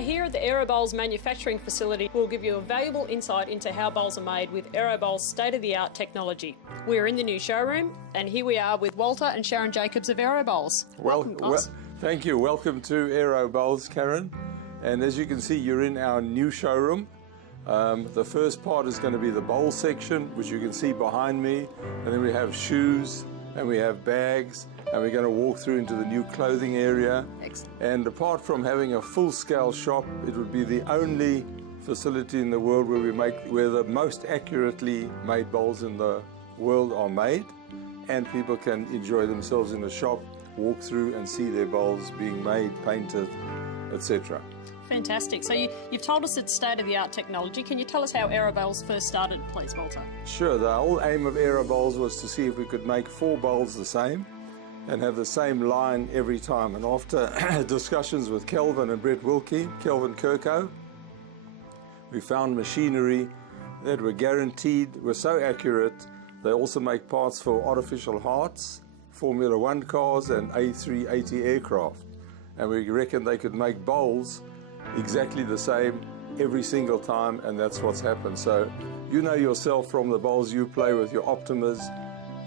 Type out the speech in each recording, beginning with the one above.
Now here at the Aero Bowls manufacturing facility, we'll give you a valuable insight into how bowls are made with Aero Bowls state-of-the-art technology. We're in the new showroom, and here we are with Walter and Sharon Jacobs of Aero Bowls. Welcome, guys. Thank you. Welcome to Aero Bowls, Karen. And as you can see, you're in our new showroom. The first part is going to be the bowl section, which you can see behind me. And then we have shoes, and we have bags, and we're going to walk through into the new clothing area. Excellent. And apart from having a full-scale shop, it would be the only facility in the world where the most accurately made bowls in the world are made, and people can enjoy themselves in the shop, walk through and see their bowls being made, painted, etc. Fantastic. So you've told us it's state-of-the-art technology. Can you tell us how Aero Bowls first started, please, Walter? Sure. The whole aim of Aero Bowls was to see if we could make 4 bowls the same and have the same line every time. And after discussions with Kelvin and Brett Wilkie, Kelvin Kirko, we found machinery that were guaranteed, were so accurate. They also make parts for artificial hearts, Formula 1 cars and A380 aircraft. And we reckon they could make bowls exactly the same every single time, and that's what's happened. So you know yourself from the bowls you play with your Optimas,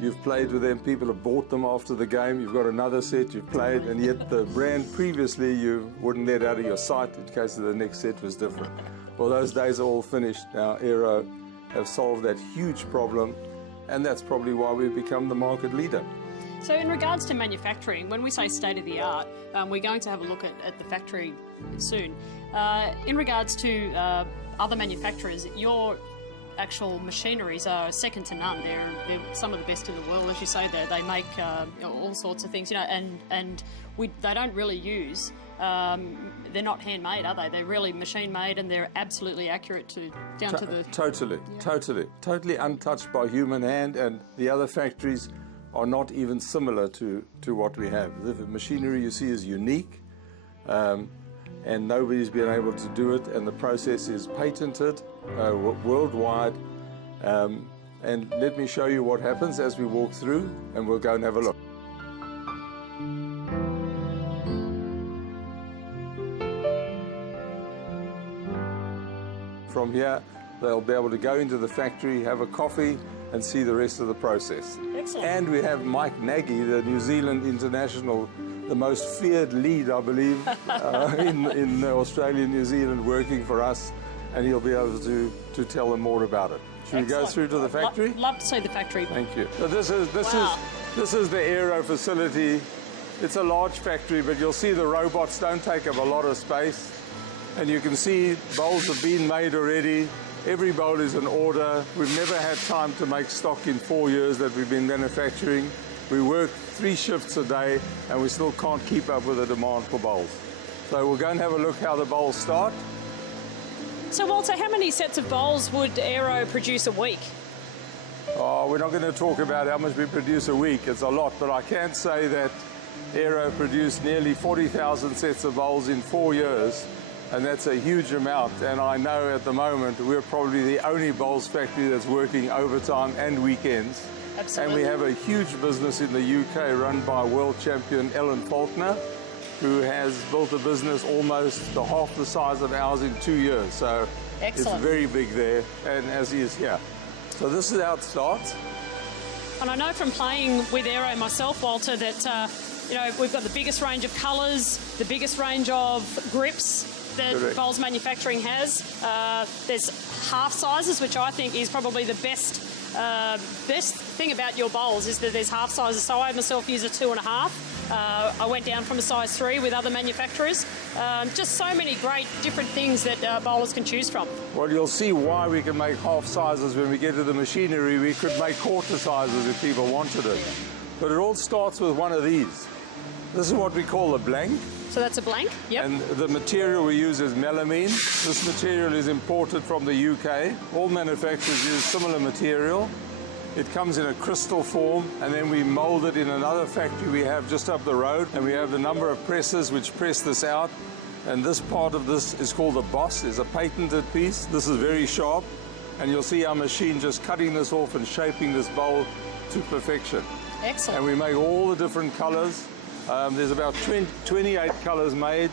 you've played with them, people have bought them after the game, you've got another set you've played, and yet the brand previously you wouldn't let out of your sight in case the next set was different. Well, those days are all finished now. Aero have solved that huge problem, and that's probably why we've become the market leader. So in regards to manufacturing, when we say state-of-the-art, we're going to have a look at the factory soon. In regards to other manufacturers, your actual machineries are second to none. They're some of the best in the world, as you say. They make all sorts of things, you know, and they don't really use. They're not handmade, are they? They're really machine-made, and they're absolutely accurate down to the... Totally untouched by human hand, and the other factories are not even similar to what we have. The machinery you see is unique, and nobody's been able to do it, and the process is patented worldwide. And let me show you what happens as we walk through, and we'll go and have a look. From here, they'll be able to go into the factory, have a coffee, and see the rest of the process. Excellent. And we have Mike Nagy, the New Zealand international, the most feared lead, I believe, in Australia, New Zealand, working for us, and he'll be able to tell them more about it. Should we go through to the factory? Love to see the factory. Thank you. So this is the Aero facility. It's a large factory, but you'll see the robots don't take up a lot of space, and you can see bowls have been made already. Every bowl is an order. We've never had time to make stock in 4 years that we've been manufacturing. We work 3 shifts a day, and we still can't keep up with the demand for bowls. So we'll go and have a look how the bowls start. So Walter, how many sets of bowls would Aero produce a week? Oh, we're not going to talk about how much we produce a week. It's a lot, but I can say that Aero produced nearly 40,000 sets of bowls in 4 years. And that's a huge amount, and I know at the moment we're probably the only bowls factory that's working overtime and weekends. Absolutely. And we have a huge business in the UK run by world champion Ellen Faulkner, who has built a business almost half the size of ours in 2 years. So excellent. It's very big there, and as he is here. So this is how it starts. And I know from playing with Aero myself, Walter, that you know, we've got the biggest range of colours, the biggest range of grips that bowls manufacturing has. There's half sizes, which I think is probably the best thing about your bowls, is that there's half sizes. So I myself use a 2.5. I went down from a size 3 with other manufacturers. Just so many great different things that bowlers can choose from. Well, you'll see why we can make half sizes when we get to the machinery. We could make quarter sizes if people wanted it. But it all starts with one of these. This is what we call a blank. So that's a blank, yep. And the material we use is melamine. This material is imported from the UK. All manufacturers use similar material. It comes in a crystal form, and then we mold it in another factory we have just up the road. And we have a number of presses which press this out. And this part of this is called the boss. It's a patented piece. This is very sharp. And you'll see our machine just cutting this off and shaping this bowl to perfection. Excellent. And we make all the different colors. There's about 28 colours made.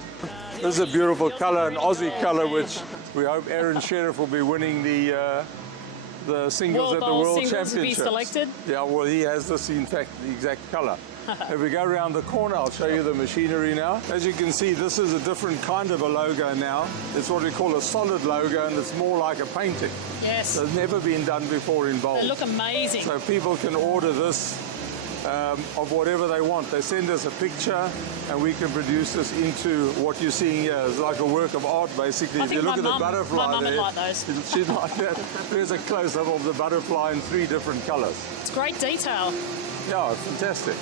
This is a beautiful colour, an Aussie colour, which we hope Aaron Sheriff will be winning the singles at the World Championships. Will be selected? Yeah, well, he has this, in fact, the exact colour. If we go around the corner, I'll show you the machinery now. As you can see, this is a different kind of a logo now. It's what we call a solid logo, and it's more like a painting. Yes. It's never been done before in bowls. They look amazing. So people can order this of whatever they want. They send us a picture, and we can produce this into what you're seeing here. It's like a work of art, basically. If you look at the butterfly my mum there, would like those. she'd like that. There's a close-up of the butterfly in 3 different colours. It's great detail. Yeah, it's fantastic.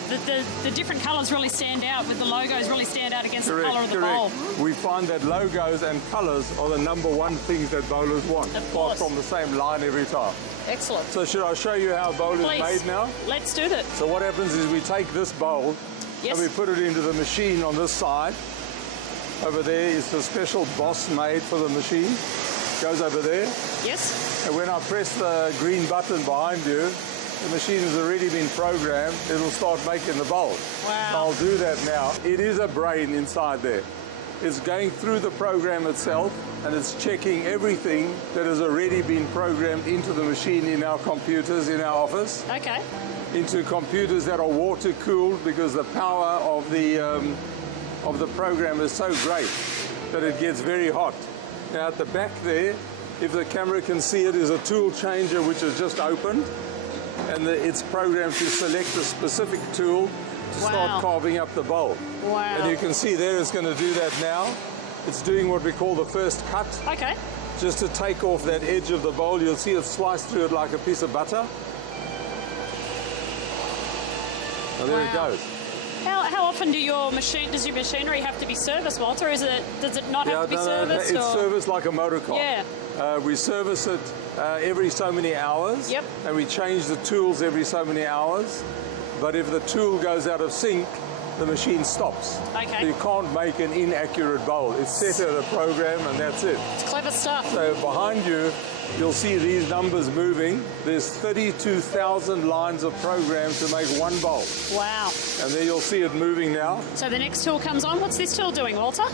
The different colours really stand out, with the logos really stand out against the colour of the correct. bowl. We find that logos and colours are the #1 things that bowlers want, apart from the same line every time. Excellent. So should I show you how a bowl is made now? Let's do that. So what happens is we take this bowl and we put it into the machine on this side. Over there is a special boss made for the machine. Goes over there. Yes. And when I press the green button behind you, the machine has already been programmed. It'll start making the bowl. Wow. I'll do that now. It is a brain inside there. It's going through the program itself, and it's checking everything that has already been programmed into the machine in our computers in our office. Okay. Into computers that are water cooled, because the power of the program is so great that it gets very hot. Now at the back there, if the camera can see it, is a tool changer which is just opened, and it's programmed to select a specific tool to start carving up the bowl. Wow. And you can see there it's going to do that now. It's doing what we call the first cut. Okay. Just to take off that edge of the bowl. You'll see it slice through it like a piece of butter. And there it goes. How often does your machinery have to be serviced, Walter? Does it not have to be serviced? It's serviced like a motor car. Yeah. We service it every so many hours. Yep. And we change the tools every so many hours. But if the tool goes out of sync, the machine stops. Okay. So you can't make an inaccurate bowl. It's set at a program, and that's it. It's clever stuff. So behind you, you'll see these numbers moving. There's 32,000 lines of program to make one bowl. Wow. And there you'll see it moving now. So the next tool comes on. What's this tool doing, Walter?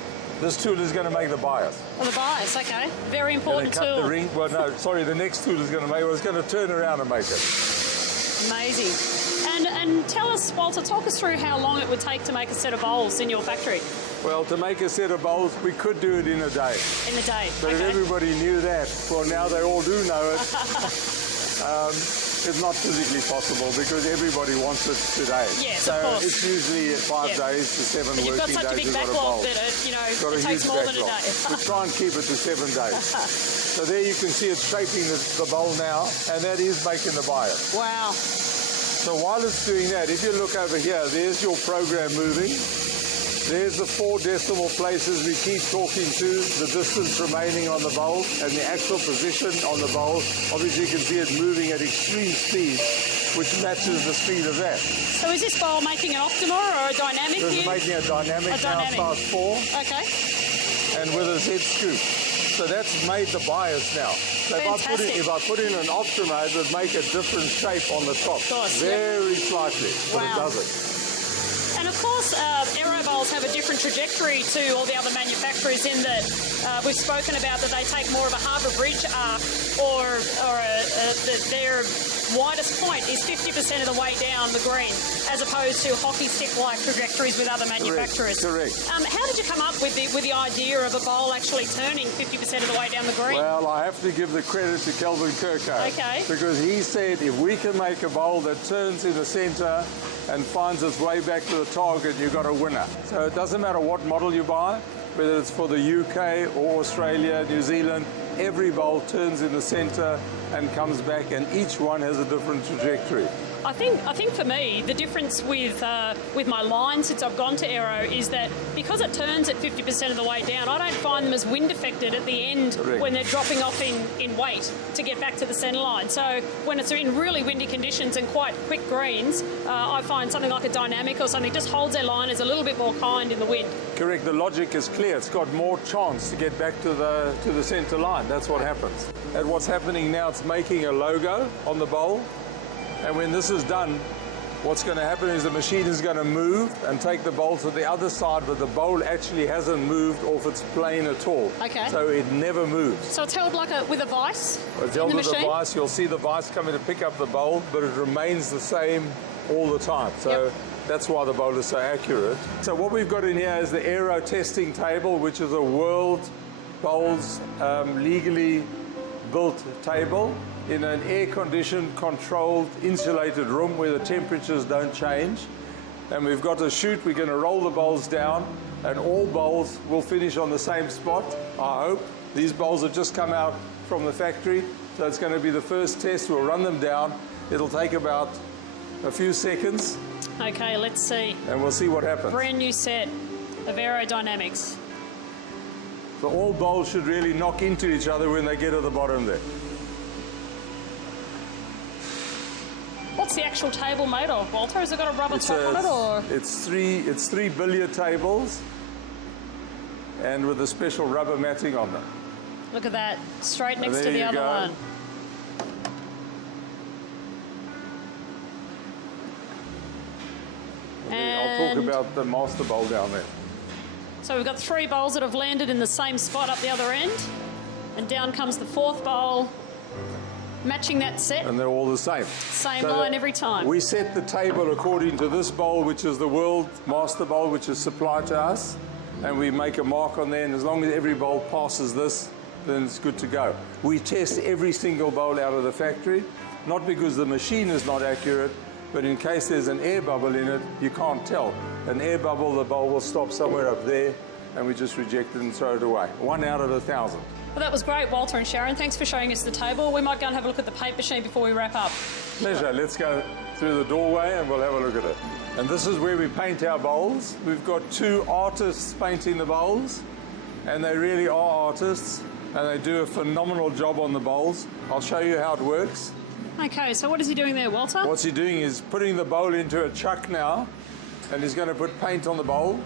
This tool is going to make the bias. Oh, the bias, okay. Very important cut tool. The ring. Well, no, sorry, the next tool is going to make it. It's going to turn around and make it. Amazing. And tell us, Walter, talk us through how long it would take to make a set of bowls in your factory. Well, to make a set of bowls, we could do it in a day. In a day, But if everybody knew that, well, now they all do know it. It's not physically possible because everybody wants it today. Yes, so of course. It's usually 5 days to 7 but you've got working days. Such a big backlog that it takes more than a day. We try and keep it to 7 days. So there you can see it shaping the bowl now, and that is making the bias. Wow. So while it's doing that, if you look over here, there's your program moving. There's the 4 decimal places we keep talking to, the distance remaining on the bowl, and the actual position on the bowl. Obviously, you can see it moving at extreme speed, which matches the speed of that. So is this bowl making an Optima or a dynamic? It's making a dynamic now, class 4. Okay. And with a Z scoop. So that's made the bias now. So if I put in an Optima, it would make a different shape on the top. Very slightly, but it doesn't. And of course, Aero bowls have a different trajectory to all the other manufacturers in that we've spoken about that they take more of a Harbour Bridge arc, or their widest point is 50% of the way down the green, as opposed to hockey stick-like trajectories with other manufacturers. Correct. How did you come up with the idea of a bowl actually turning 50% of the way down the green? Well, I have to give the credit to Kelvin Kirko. Okay. Because he said if we can make a bowl that turns in the centre and finds its way back to the target, you've got a winner. So it doesn't matter what model you buy, whether it's for the UK or Australia, New Zealand, every bowl turns in the centre and comes back, and each one has a different trajectory. I think for me, the difference with my line since I've gone to Aero is that because it turns at 50% of the way down, I don't find them as wind affected at the end when they're dropping off in weight to get back to the centre line. So when it's in really windy conditions and quite quick greens, I find something like a dynamic or something just holds their line as a little bit more kind in the wind. Correct. The logic is clear. It's got more chance to get back to the centre line. That's what happens. And what's happening now, it's making a logo on the bowl. And when this is done, what's going to happen is the machine is going to move and take the bowl to the other side, but the bowl actually hasn't moved off its plane at all. Okay. So it never moves. So it's held like with a vice It's in held the with a machine? vice. You'll see the vice coming to pick up the bowl, but it remains the same all the time. So that's why the bowl is so accurate. So what we've got in here is the Aero testing table, which is a world bowls legally built table in an air-conditioned, controlled, insulated room where the temperatures don't change. And we've got a chute. We're going to roll the bowls down, and all bowls will finish on the same spot, I hope. These bowls have just come out from the factory, so it's going to be the first test. We'll run them down. It'll take about a few seconds. Okay, let's see. And we'll see what happens. Brand new set of aerodynamics. So all bowls should really knock into each other when they get to the bottom there. What's the actual table made of, Walter? Has it got a rubber top on it, or? It's three billiard tables, and with a special rubber matting on them. Look at that, straight next there to the you other go. one. I'll talk about the master bowl down there. So we've got 3 bowls that have landed in the same spot up the other end, and down comes the 4th bowl, matching that set. And they're all the same. Same line every time. We set the table according to this bowl, which is the World Master Bowl, which is supplied to us. And we make a mark on there, and as long as every bowl passes this, then it's good to go. We test every single bowl out of the factory, not because the machine is not accurate, but in case there's an air bubble in it, you can't tell. An air bubble, the bowl will stop somewhere up there, and we just reject it and throw it away. 1 out of 1,000. Well, that was great, Walter and Sharon. Thanks for showing us the table. We might go and have a look at the paint machine before we wrap up. Pleasure. Let's go through the doorway and we'll have a look at it. And this is where we paint our bowls. We've got 2 artists painting the bowls, and they really are artists, and they do a phenomenal job on the bowls. I'll show you how it works. Okay, so what is he doing there, Walter? What's he doing is putting the bowl into a chuck now, and he's going to put paint on the bowl.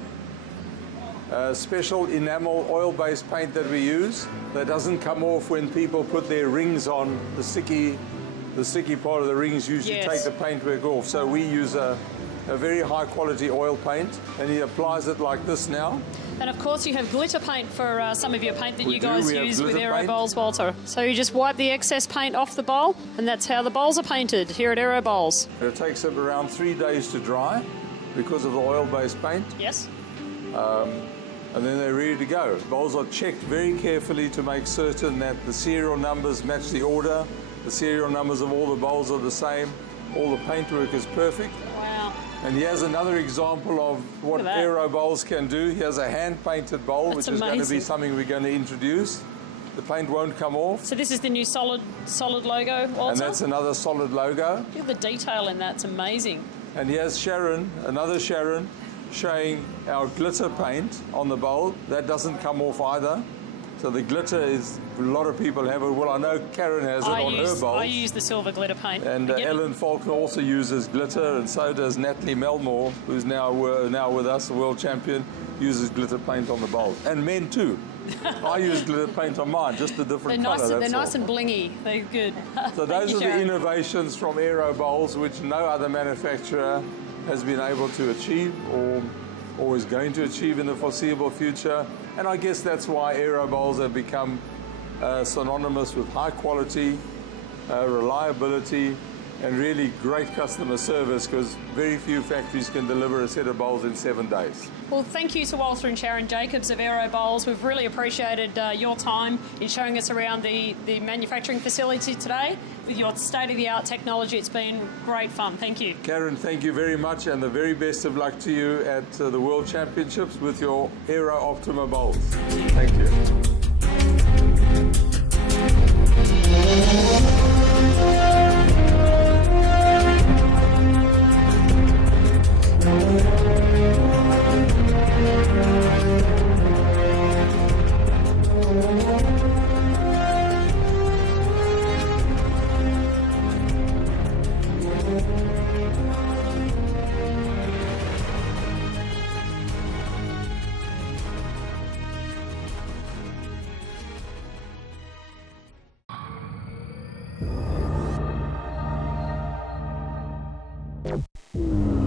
Special enamel oil-based paint that we use that doesn't come off when people put their rings on. The sticky part of the rings usually take the paintwork off. So we use a very high quality oil paint, and he applies it like this now. And of course you have glitter paint for some of your paint that We you do. guys We have use with glitter Aero paint. bowls, Walter. So you just wipe the excess paint off the bowl, and that's how the bowls are painted here at Aero Bowls. It takes them around 3 days to dry because of the oil-based paint. Yes. And then they're ready to go. Bowls are checked very carefully to make certain that the serial numbers match the order. The serial numbers of all the bowls are the same. All the paintwork is perfect. Wow. And here's another example of what Aero bowls can do. Here's a hand-painted bowl, which is going to be something we're going to introduce. The paint won't come off. So this is the new solid logo, Walter? And that's another solid logo. Look at the detail in that, it's amazing. And here's Sharon, another Sharon, showing our glitter paint on the bowl. That doesn't come off either. So the glitter is, a lot of people have it. Well, I know Karen has it on her bowl. I use the silver glitter paint. And Ellen Faulkner also uses glitter, and so does Natalie Melmore, who's now with us, the world champion, uses glitter paint on the bowl. And men too. I use glitter paint on mine, just a different colour. They're nice and blingy. They're good. So those are the innovations from Aero bowls, which no other manufacturer has been able to achieve or is going to achieve in the foreseeable future. And I guess that's why Aero bowls have become synonymous with high quality, reliability, and really great customer service, because very few factories can deliver a set of bowls in 7 days. Well, thank you to Walter and Sharon Jacobs of Aero Bowls. We've really appreciated your time in showing us around the manufacturing facility today with your state-of-the-art technology. It's been great fun. Thank you. Karen, thank you very much, and the very best of luck to you at the World Championships with your Aero Optima bowls. Thank you. you.